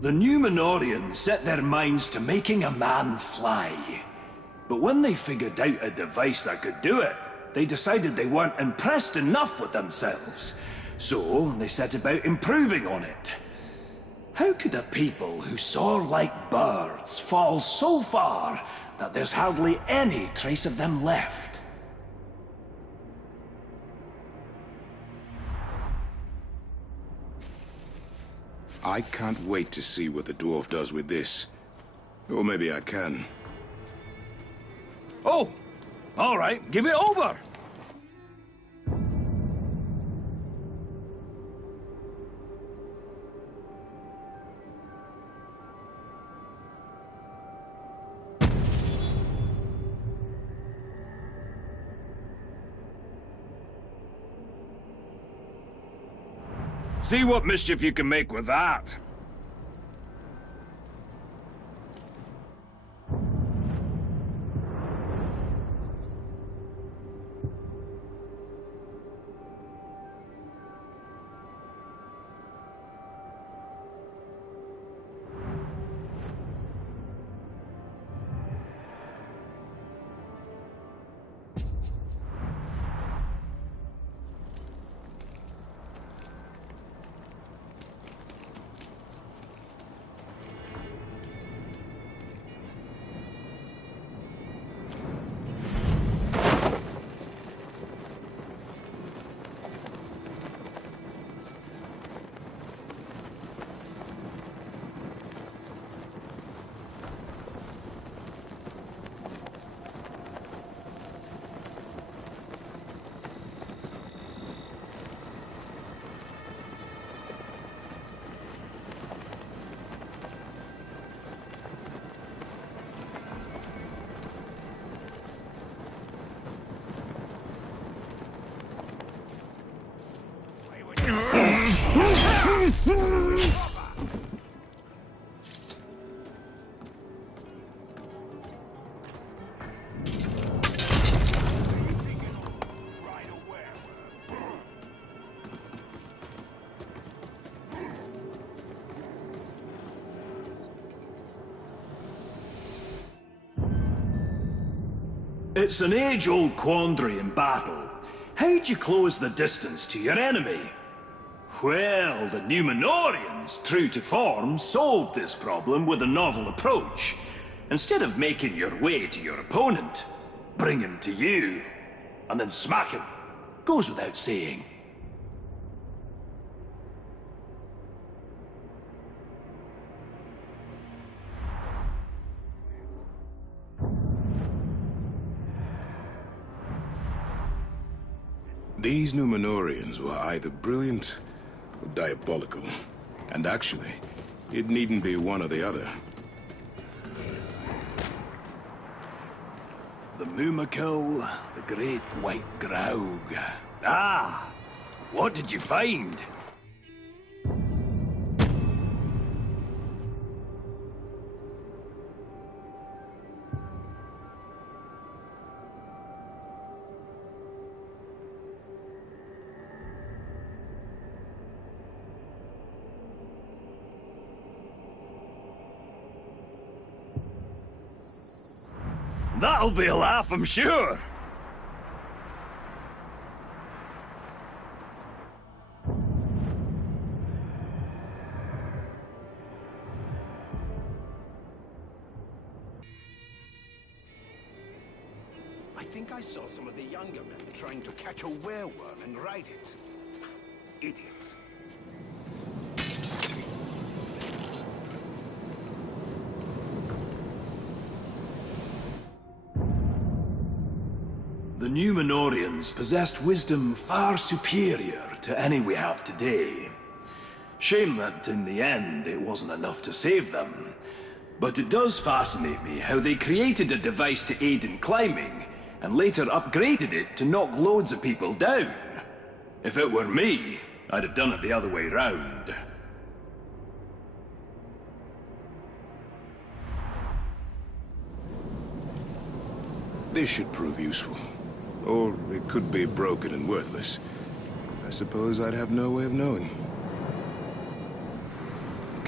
The Númenóreans set their minds to making a man fly. But when they figured out a device that could do it, they decided they weren't impressed enough with themselves. So they set about improving on it. How could a people who soar like birds fall so far that there's hardly any trace of them left? I can't wait to see what the dwarf does with this. Or maybe I can. Oh! All right, give it over! See what mischief you can make with that. It's an age-old quandary in battle. How'd you close the distance to your enemy? Well, the Númenóreans, true to form, solved this problem with a novel approach. Instead of making your way to your opponent, bring him to you, and then smack him. Goes without saying. These Númenóreans were either brilliant or diabolical. And actually, it needn't be one or the other. The Mumakil, the Great White Graug. Ah! What did you find? That'll be a laugh, I'm sure. I think I saw some of the younger men trying to catch a werewolf and ride it. Idiots. The Númenóreans possessed wisdom far superior to any we have today. Shame that in the end it wasn't enough to save them. But it does fascinate me how they created a device to aid in climbing, and later upgraded it to knock loads of people down. If it were me, I'd have done it the other way round. This should prove useful. Or it could be broken and worthless. I suppose I'd have no way of knowing.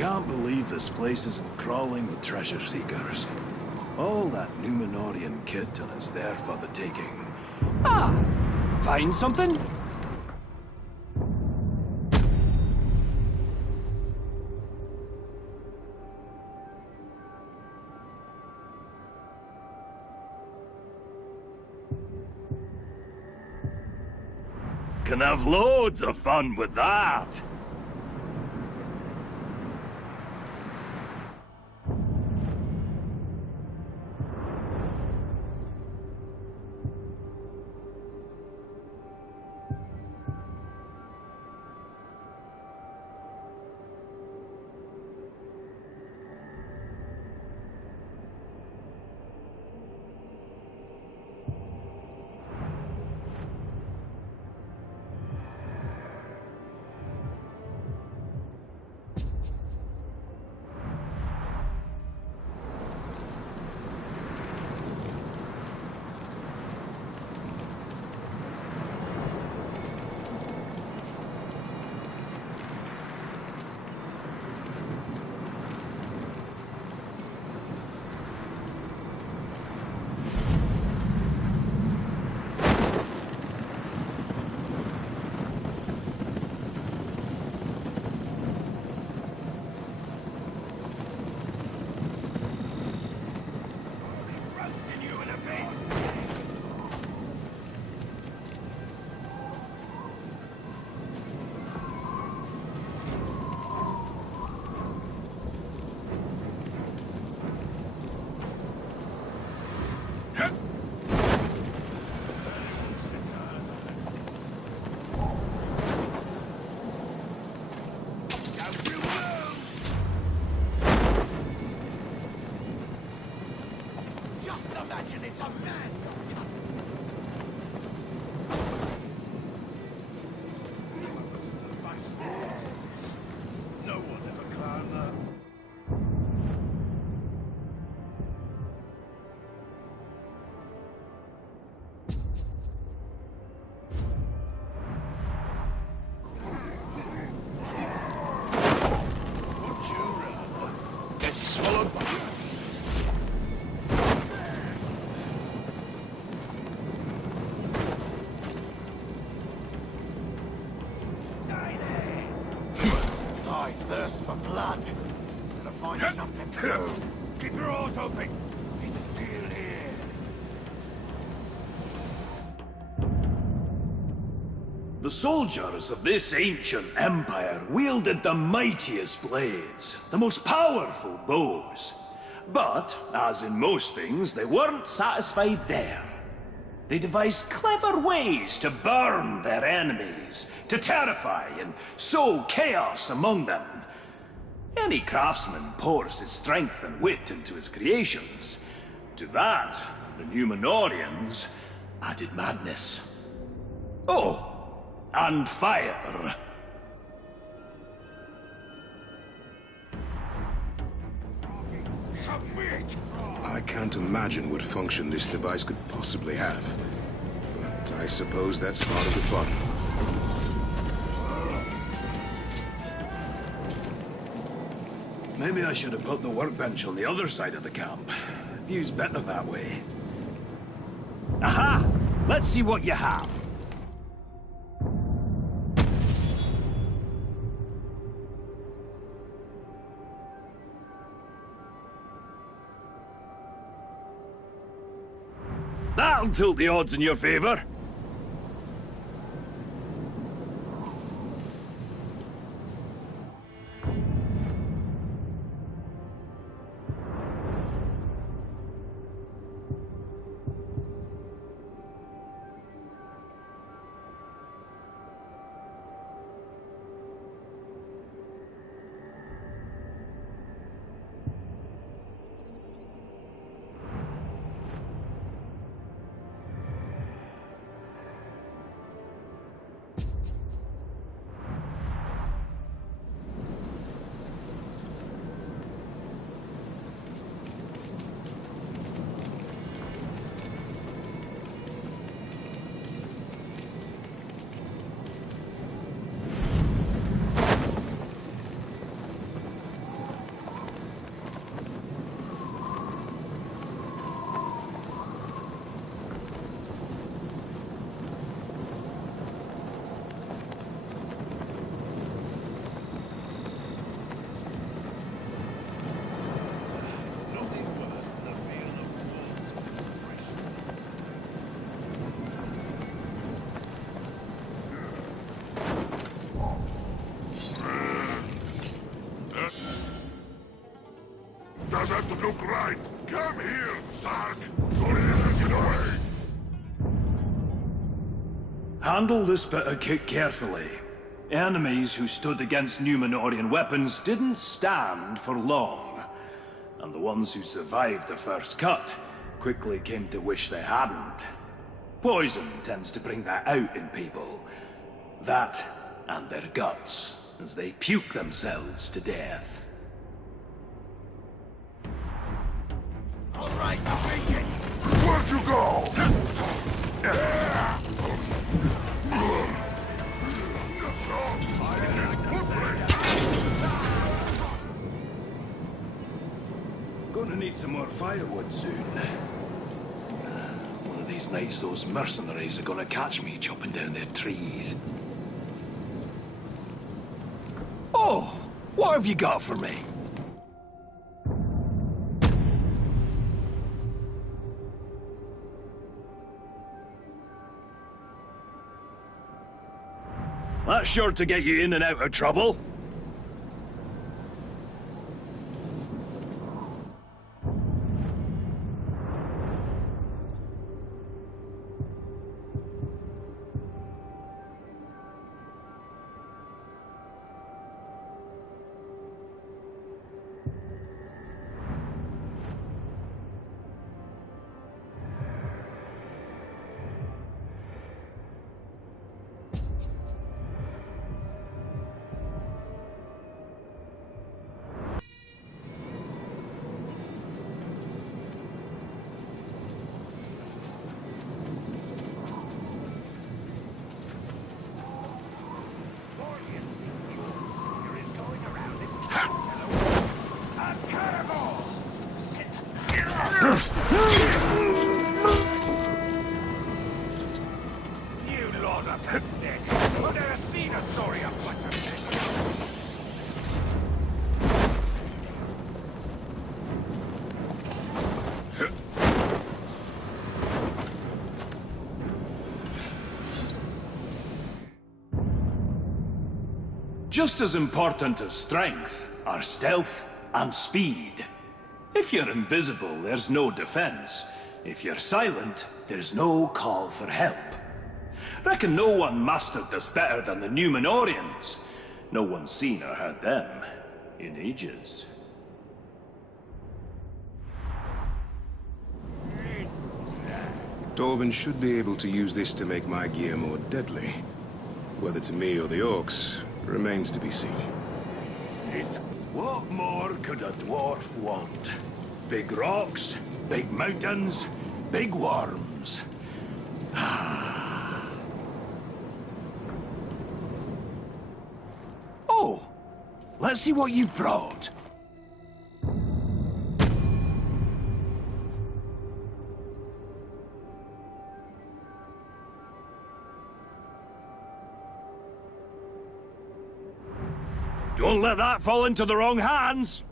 can't believe this place isn't crawling with treasure seekers. All that Númenórean kit and it's there for the taking. Ah! Find something? Can have loads of fun with that. Just imagine it's a man! No one ever climbed that. Would you rather get swallowed by I thirst for blood. Gonna find something soon. Keep your eyes open. It's still here. The soldiers of this ancient empire wielded the mightiest blades, the most powerful bows. But, as in most things, they weren't satisfied there. They devised clever ways to burn their enemies, to terrify and sow chaos among them. Any craftsman pours his strength and wit into his creations. To that, the Númenóreans added madness. Oh, and fire. Submit! I can't imagine what function this device could possibly have. But I suppose that's part of the fun. Maybe I should have put the workbench on the other side of the camp. View's better that way. Aha! Let's see what you have. That'll tilt the odds in your favor. doesn't look right. Come here, Stark. Don't get away. Handle this bit of kit carefully. Enemies who stood against Númenórean weapons didn't stand for long. And the ones who survived the first cut quickly came to wish they hadn't. Poison tends to bring that out in people. That and their guts, as they puke themselves to death. All right, beacon. Where'd you go? Gonna need some more firewood soon. One of these nights those mercenaries are gonna catch me chopping down their trees. Oh! What have you got for me? That's sure to get you in and out of trouble. You lord of the dick. I've never seen a sorry up like a dick. Just as important as strength are stealth and speed. If you're invisible, there's no defense. If you're silent, there's no call for help. Reckon no one mastered this better than the Númenóreans. No one's seen or heard them in ages. Torvin should be able to use this to make my gear more deadly. Whether to me or the orcs remains to be seen. What more could a dwarf want? Big rocks, big mountains, big worms. Oh, let's see what you've brought. Don't let that fall into the wrong hands!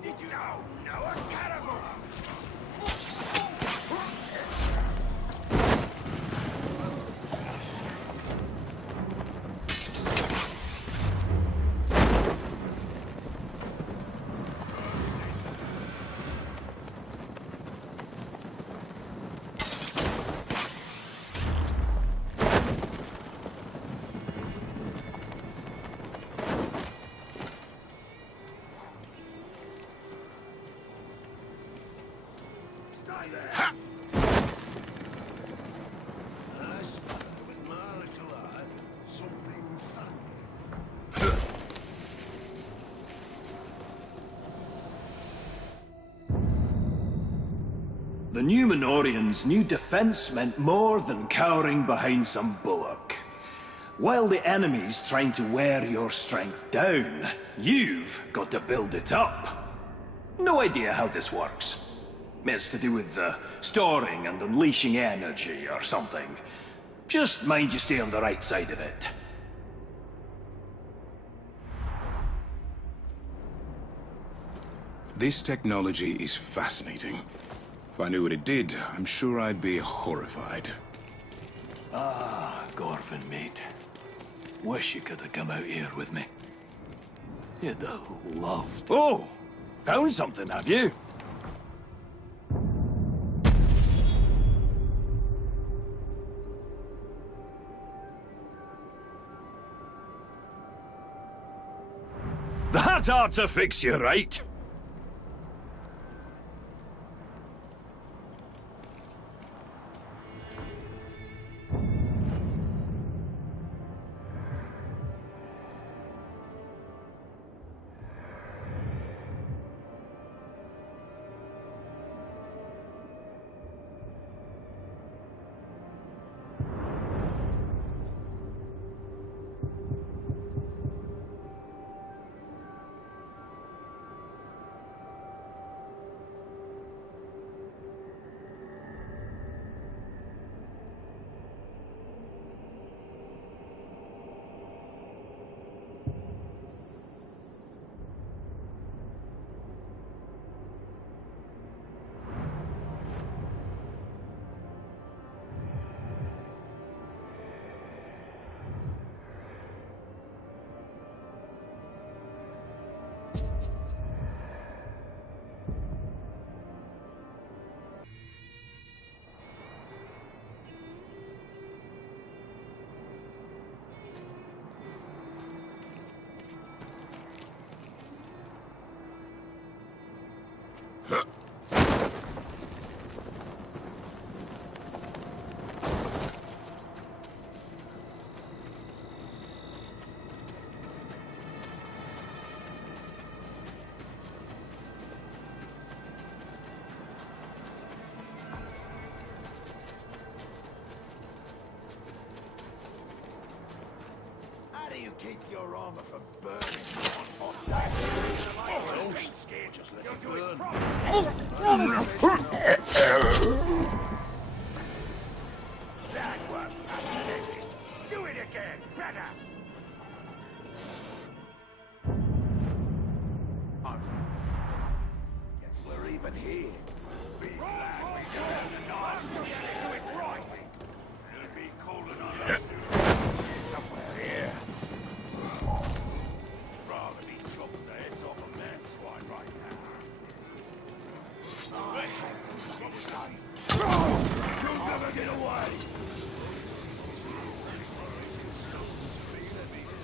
Did you know a cannibal? The Númenóreans knew defense meant more than cowering behind some bulwark. While the enemy's trying to wear your strength down, you've got to build it up. No idea how this works. It's to do with storing and unleashing energy or something. Just mind you stay on the right side of it. This technology is fascinating. If I knew what it did, I'm sure I'd be horrified. Ah, Gorvin, mate. Wish you could have come out here with me. You'd have loved. Oh! Found something, have you? That ought to fix you right. Keep your armor from burning. Oh, don't be scared, just let it burn. That was pathetic. Do it again, better. Guess we're even here. Be glad we got the knives to do it right. It'll be calling on us somewhere here. Rather be chopping the heads off a man swine right now. You'll never get away!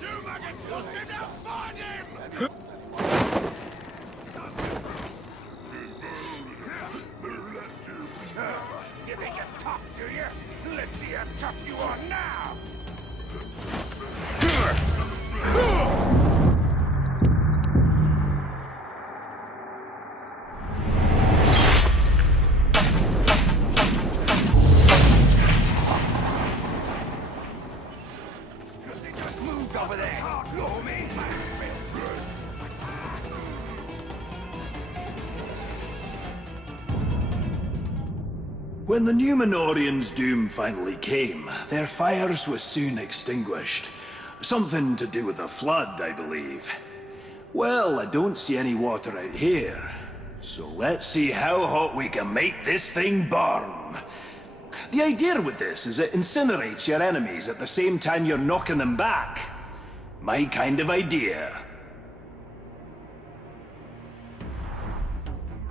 You maggots lost him! Now find him! You think you're tough, do you? Let's see how tough you are now! Over there! Look me! When the Númenóreans' doom finally came, their fires were soon extinguished. Something to do with a flood, I believe. Well, I don't see any water out here. So let's see how hot we can make this thing burn. The idea with this is it incinerates your enemies at the same time you're knocking them back. My kind of idea.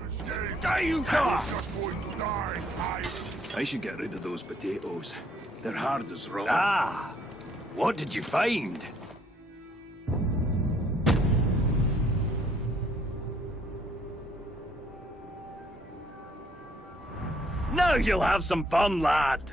Stay, you die! I should get rid of those potatoes. They're hard as rock. Ah! What did you find? Now you'll have some fun, lad!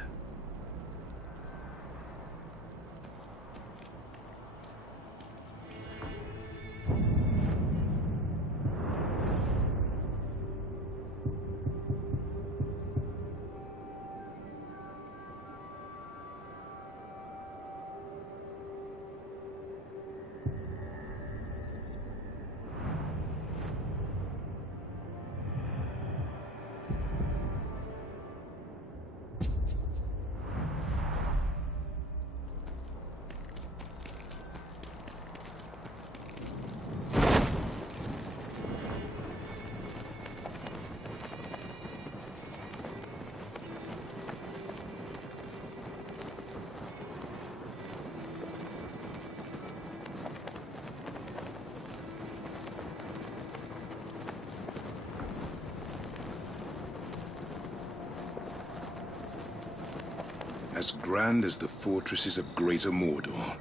as grand as the fortresses of Greater Mordor.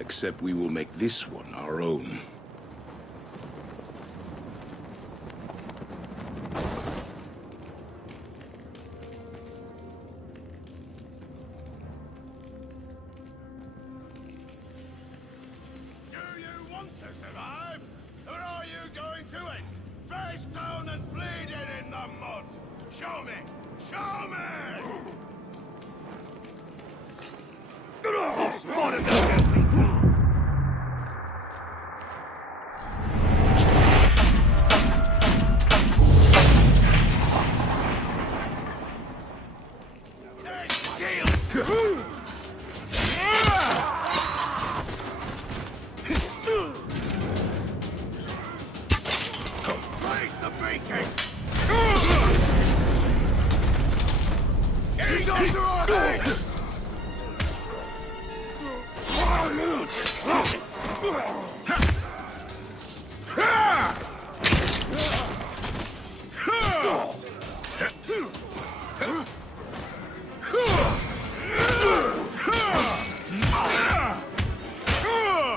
Except we will make this one our own. Do you want to survive? Or are you going to end? Face down and bleeding in the mud! Show me! Show me! Raise the beacon! He's under our heads!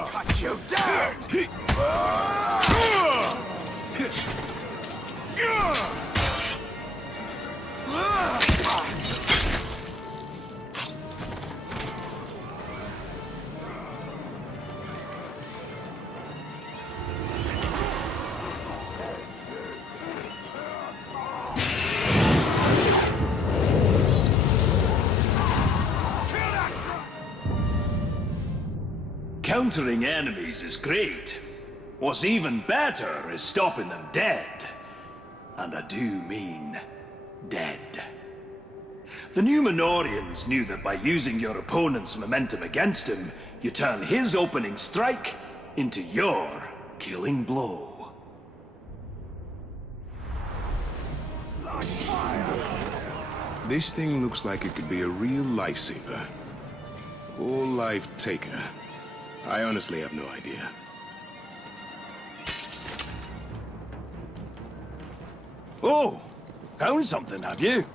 Cut you down! Countering enemies is great. What's even better is stopping them dead. And I do mean dead. The Númenóreans knew that by using your opponent's momentum against him, you turn his opening strike into your killing blow. This thing looks like it could be a real lifesaver. Or life taker. I honestly have no idea. Oh, found something, have you?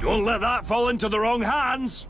Don't let that fall into the wrong hands!